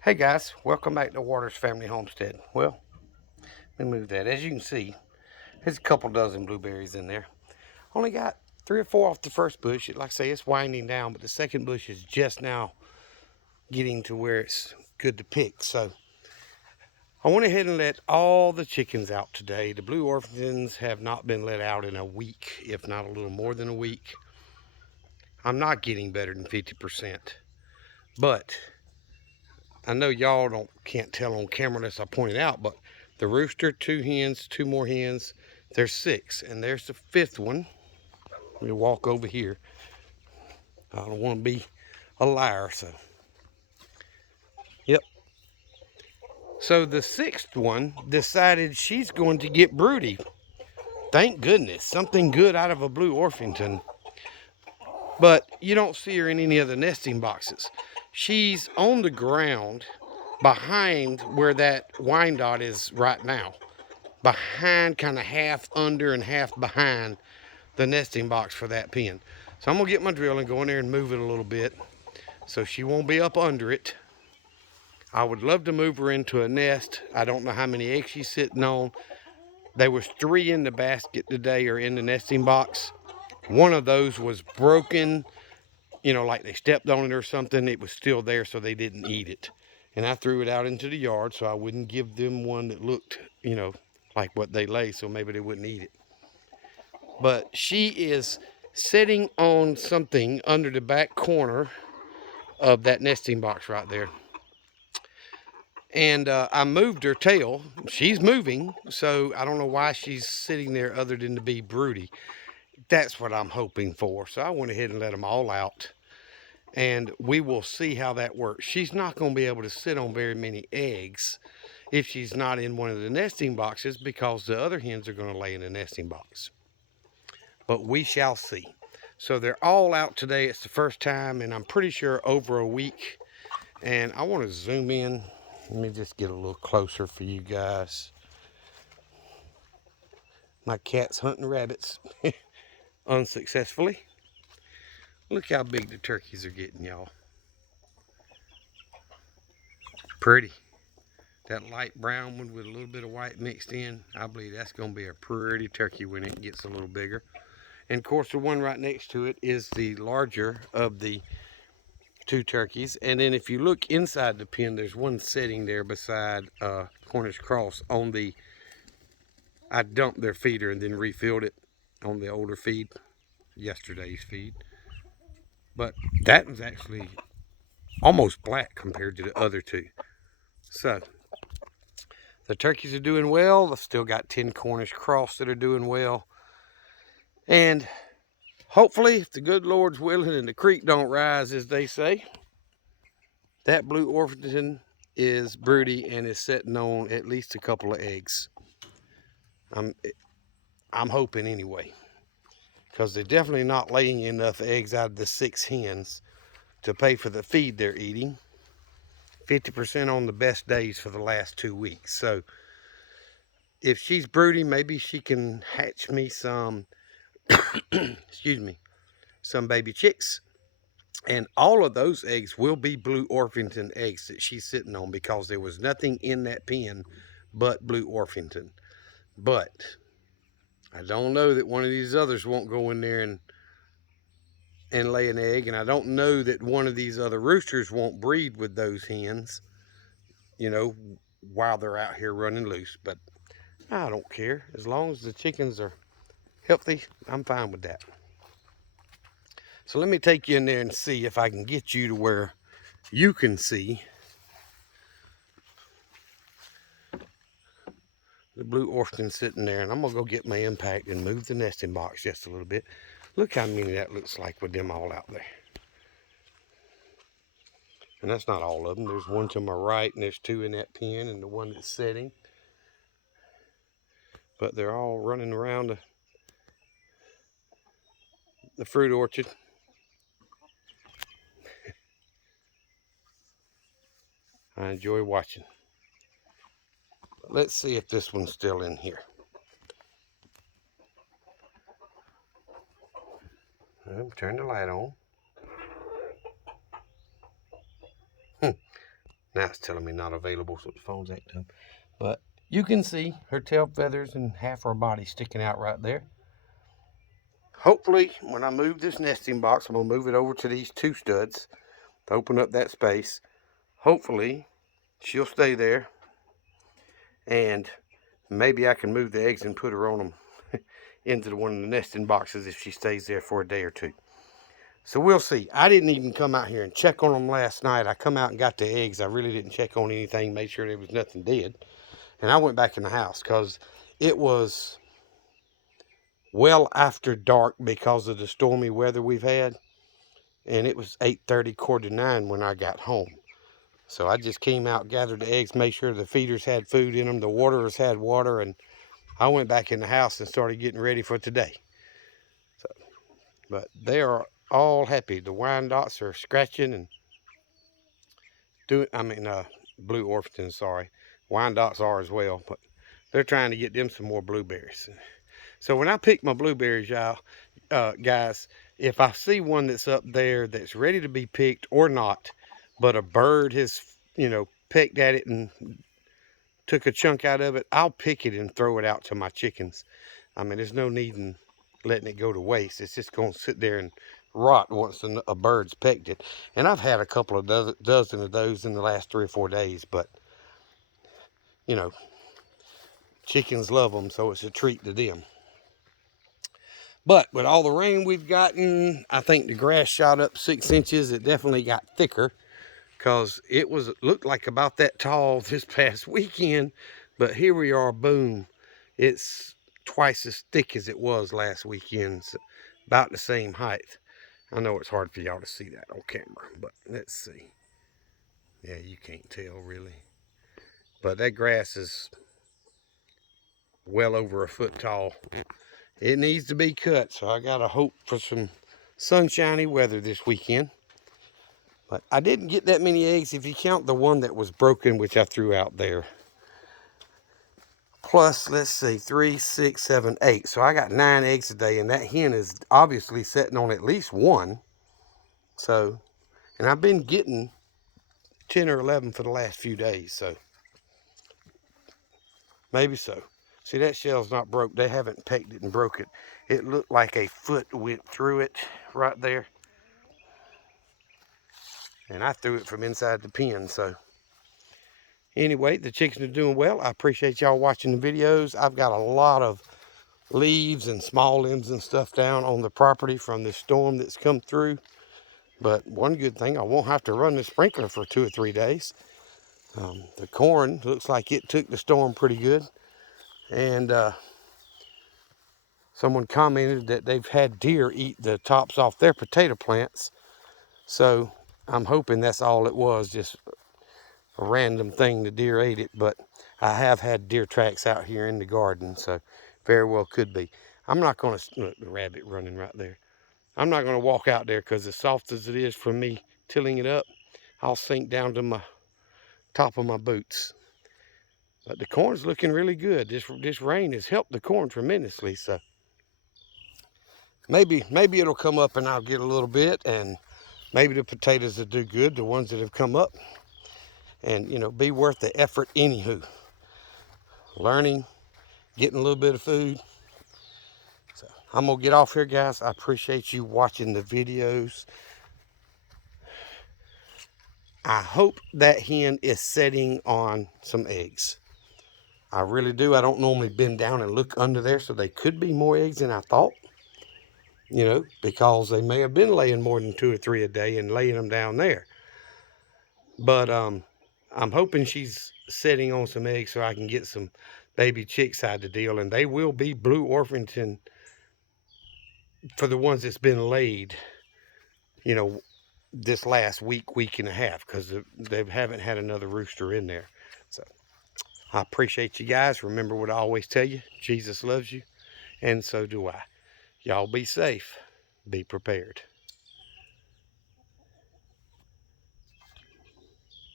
Hey guys, welcome back to Waters Family Homestead. Well, let me move that. As you can see, there's a couple dozen blueberries in there. Only got 3 or 4 off the first bush. Like I say, it's winding down, but the second bush is just now getting to where it's good to pick. So I went ahead and let all the chickens out today. The blue orphans have not been let out in a week, if not a little more than a week. I'm not getting better than 50%, but I know y'all can't tell on camera unless I point it out, but the rooster, 2 hens, 2 more hens, there's 6, and there's the 5th one. Let me walk over here. I don't want to be a liar, so yep. So the 6th one decided she's going to get Broody. Thank goodness, something good out of a blue Orpington. But you don't see her in any of the nesting boxes. She's on the ground behind where that Wyandotte is right now. Behind, kind of half under and half behind the nesting box for that pen. So I'm gonna get my drill and go in there and move it a little bit so she won't be up under it. I would love to move her into a nest. I don't know how many eggs she's sitting on. There was 3 in the basket today, or in the nesting box. One of those was broken, like they stepped on it or something. It was still there, so they didn't eat it. And I threw it out into the yard so I wouldn't give them one that looked, like what they lay, so maybe they wouldn't eat it. But she is sitting on something under the back corner of that nesting box right there. And I moved her tail. She's moving, so I don't know why she's sitting there other than to be broody. That's what I'm hoping for. So I went ahead and let them all out, and we will see how that works. She's not going to be able to sit on very many eggs if she's not in one of the nesting boxes, because the other hens are going to lay in the nesting box. But we shall see. So they're all out today. It's the first time, and I'm pretty sure over a week. And I want to zoom in. Let me just get a little closer for you guys. My cat's hunting rabbits unsuccessfully. Look how big the turkeys are getting, y'all. Pretty. That light brown one with a little bit of white mixed in, I believe that's going to be a pretty turkey when it gets a little bigger. And of course, the one right next to it is the larger of the 2 turkeys. And then if you look inside the pen, there's one sitting there beside Cornish Cross on the, I dumped their feeder and then refilled it on the older feed, yesterday's feed. But that was actually almost black compared to the other 2. So the turkeys are doing well. I've still got 10 Cornish Cross that are doing well. And hopefully, if the good Lord's willing and the creek don't rise, as they say, that blue Orpington is broody and is sitting on at least a couple of eggs. I'm hoping anyway, because they're definitely not laying enough eggs out of the 6 hens to pay for the feed they're eating. 50% on the best days for the last 2 weeks. So if she's broody, maybe she can hatch me some, excuse me, some baby chicks. And all of those eggs will be blue Orpington eggs that she's sitting on, because there was nothing in that pen but blue Orpington. But I don't know that one of these others won't go in there and lay an egg. And I don't know that one of these other roosters won't breed with those hens, while they're out here running loose. But I don't care. As long as the chickens are healthy, I'm fine with that. So let me take you in there and see if I can get you to where you can see the blue Orpington sitting there. And I'm going to go get my impact and move the nesting box just a little bit. Look how many that looks like with them all out there. And that's not all of them. There's one to my right, and there's 2 in that pen, and the one that's sitting. But they're all running around the fruit orchard. I enjoy watching. Let's see if this one's still in here. Turn the light on. Now it's telling me not available, so the phone's acting up. But you can see her tail feathers and half her body sticking out right there. Hopefully, when I move this nesting box, I'm going to move it over to these 2 studs to open up that space. Hopefully, she'll stay there. And maybe I can move the eggs and put her on them into one of the nesting boxes if she stays there for a day or 2. So we'll see. I didn't even come out here and check on them last night. I come out and got the eggs. I really didn't check on anything, made sure there was nothing dead. And I went back in the house because it was well after dark because of the stormy weather we've had. And it was 8:30, 8:45 when I got home. So I just came out, gathered the eggs, made sure the feeders had food in them, the waterers had water, and I went back in the house and started getting ready for today. So, but they are all happy. The Wyandottes are scratching and doing, Blue Orpingtons, sorry. Wyandottes are as well, but they're trying to get them some more blueberries. So when I pick my blueberries, y'all, guys, if I see one that's up there that's ready to be picked or not, but a bird has, pecked at it and took a chunk out of it, I'll pick it and throw it out to my chickens. There's no need in letting it go to waste. It's just going to sit there and rot once a bird's pecked it. And I've had a couple of dozen of those in the last 3 or 4 days, but, chickens love them, so it's a treat to them. But with all the rain we've gotten, I think the grass shot up 6 inches. It definitely got thicker because it looked like about that tall this past weekend. But here we are, boom. It's twice as thick as it was last weekend. So about the same height. I know it's hard for y'all to see that on camera, but let's see. Yeah, you can't tell really. But that grass is well over a foot tall. It needs to be cut, so I gotta hope for some sunshiny weather this weekend. But I didn't get that many eggs if you count the one that was broken, which I threw out there. Plus, let's see, 3, 6, 7, 8. So I got 9 eggs today, and that hen is obviously sitting on at least 1. So, and I've been getting 10 or 11 for the last few days, so maybe so. See, that shell's not broke. They haven't pecked it and broke it. It looked like a foot went through it right there. And I threw it from inside the pen, so. Anyway, the chickens are doing well. I appreciate y'all watching the videos. I've got a lot of leaves and small limbs and stuff down on the property from this storm that's come through. But one good thing, I won't have to run the sprinkler for 2 or 3 days. The corn looks like it took the storm pretty good. And someone commented that they've had deer eat the tops off their potato plants. So I'm hoping that's all it was, just a random thing the deer ate it. But I have had deer tracks out here in the garden, so very well could be. I'm not going to, look, the rabbit running right there. I'm not going to walk out there because as soft as it is from me tilling it up, I'll sink down to my top of my boots. But the corn's looking really good. This rain has helped the corn tremendously, so maybe it'll come up and I'll get a little bit, and maybe the potatoes will do good, the ones that have come up, and be worth the effort anywho. Learning, getting a little bit of food. So I'm gonna get off here, guys. I appreciate you watching the videos. I hope that hen is setting on some eggs. I really do. I don't normally bend down and look under there, so they could be more eggs than I thought. Because they may have been laying more than 2 or 3 a day and laying them down there. But I'm hoping she's setting on some eggs so I can get some baby chicks out of the deal. And they will be Blue Orpington for the ones that's been laid, this last week and a half, because they haven't had another rooster in there. So I appreciate you guys. Remember what I always tell you, Jesus loves you, and so do I. Y'all be safe. Be prepared.